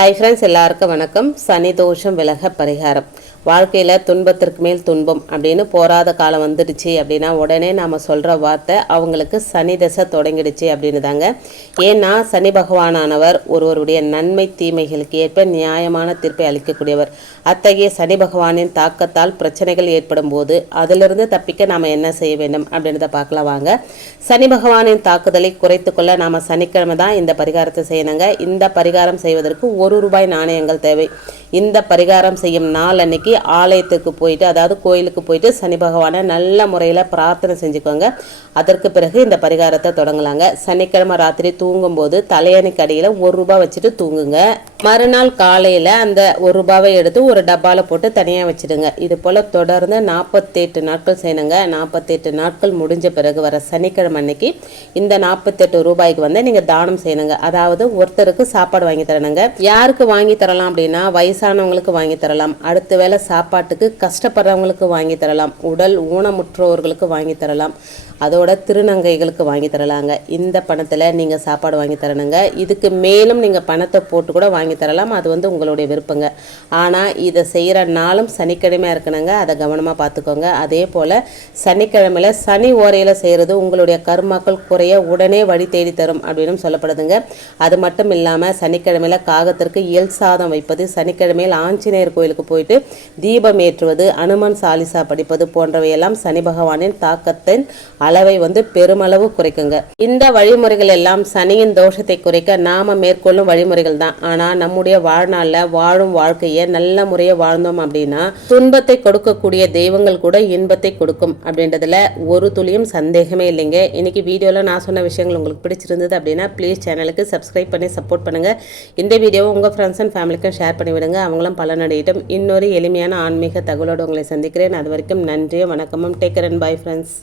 Hi friends எல்லாருக்கும் வணக்கம். சனி தோஷம் விலக பரிகாரம். வாழ்க்கையில் துன்பத்திற்கு மேல் துன்பம் அப்படின்னு போராத காலம் வந்துடுச்சு அப்படின்னா உடனே நாம் சொல்கிற வார்த்தை அவங்களுக்கு சனி தசை தொடங்கிடுச்சு அப்படின்னு தாங்க ஏன்னா சனி பகவானானவர் ஒருவருடைய நன்மை தீமைகளுக்கு ஏற்ப நியாயமான தீர்ப்பை அளிக்கக்கூடியவர். அத்தகைய சனி பகவானின் தாக்கத்தால் பிரச்சனைகள் ஏற்படும் போது அதிலிருந்து தப்பிக்க நாம் என்ன செய்ய வேண்டும் அப்படின்றத பார்க்கலாம் வாங்க. சனி பகவானின் தாக்குதலை குறைத்து கொள்ள நாம் சனிக்கிழமை தான் இந்த பரிகாரத்தை செய்யணுங்க. இந்த பரிகாரம் செய்வதற்கு ஒரு ரூபாய் நாணயங்கள் தேவை. இந்த பரிகாரம் செய்யும் நாள் அன்னைக்கு ஆலயத்துக்கு போயிட்டு அதாவது கோயிலுக்கு போயிட்டு சனி பகவானை நல்ல முறையில் பிரார்த்தனை செஞ்சுக்கோங்க. அதற்கு பிறகு இந்த பரிகாரத்தை தொடங்கலாங்க. சனிக்கிழமை ராத்திரி தூங்கும்போது தலையணைக்கு அடியில் ஒரு ரூபா வச்சுட்டு தூங்குங்க. மறுநாள் காலையில் அந்த ஒரு ரூபாவை எடுத்து ஒரு டப்பாவில் போட்டு தனியாக வச்சிடுங்க. இது போல் தொடர்ந்து நாற்பத்தெட்டு நாட்கள் செய்யணுங்க. நாற்பத்தெட்டு நாட்கள் முடிஞ்ச பிறகு வர சனிக்கிழமை அன்னைக்கு இந்த நாற்பத்தெட்டு ரூபாய்க்கு வந்து நீங்கள் தானம் செய்யணுங்க. அதாவது ஒருத்தருக்கு சாப்பாடு வாங்கி தரணுங்க. யாருக்கு வாங்கி தரலாம் அப்படின்னா வயசானவங்களுக்கு வாங்கி தரலாம். அடுத்த வேளை சாப்பாட்டுக்கு கஷ்டப்படுறவங்களுக்கு வாங்கி தரலாம். உடல் ஊனமுற்றோர்களுக்கு வாங்கி தரலாம். அதோட திருநங்கைகளுக்கு வாங்கி தரலாங்க. இந்த பணத்தில் நீங்கள் சாப்பாடு வாங்கி தரணுங்க. இதுக்கு மேலும் நீங்கள் பணத்தை போட்டு கூட வாங்கி தரலாம். அது வந்து உங்களுடைய விருப்பங்க. ஆனால் இதை செய்கிற நாளும் சனிக்கிழமையாக இருக்கணுங்க. அதை கவனமாக பார்த்துக்கோங்க அதே போல் சனிக்கிழமையில் சனி ஓரையில் செய்கிறது உங்களுடைய கர்மாக்கள் குறைய உடனே வழி தேடி தரும் அப்படின்னு சொல்லப்படுதுங்க. அது மட்டும் இல்லாமல் சனிக்கிழமையில் காகத்திற்கு இயல் சாதம் வைப்பது சனிக்கிழமையில் ஆஞ்சநேயர் கோயிலுக்கு போயிட்டு தீபம் ஏற்றுவது அனுமன் சாலிசா படிப்பது போன்றவையெல்லாம் சனி பகவானின் தாக்கத்தின் அளவை வந்து பெருமளவு குறைக்குங்க. இந்த வழிமுறைகள் எல்லாம் சனியின் தோஷத்தை குறைக்க நாம மேற்கொள்ளும் வழிமுறைகள் தான். ஆனால் நம்முடைய வாழ்நாளில் வாழும் வாழ்க்கையை நல்ல முறையை வாழ்ந்தோம் அப்படின்னா துன்பத்தை கொடுக்கக்கூடிய தெய்வங்கள் கூட இன்பத்தை கொடுக்கும் அப்படின்றதுல ஒரு துளியும் சந்தேகமே இல்லைங்க. இன்னைக்கு வீடியோவில் நான் சொன்ன விஷயங்கள் உங்களுக்கு பிடிச்சிருந்தது அப்படின்னா ப்ளீஸ் சேனலுக்கு சப்ஸ்கிரைப் பண்ணி சப்போர்ட் பண்ணுங்கள் இந்த வீடியோவை உங்கள் ஃப்ரெண்ட்ஸ் அண்ட் ஃபேமிலிக்கும் ஷேர் பண்ணி விடுங்க. அவங்களும் பலனடையிட்டும். இன்னொரு எளிமையான ஆன்மீக தகவலோடு உங்களை சந்திக்கிறேன். அது வரைக்கும் நன்றி வணக்கமும். Taker and bye friends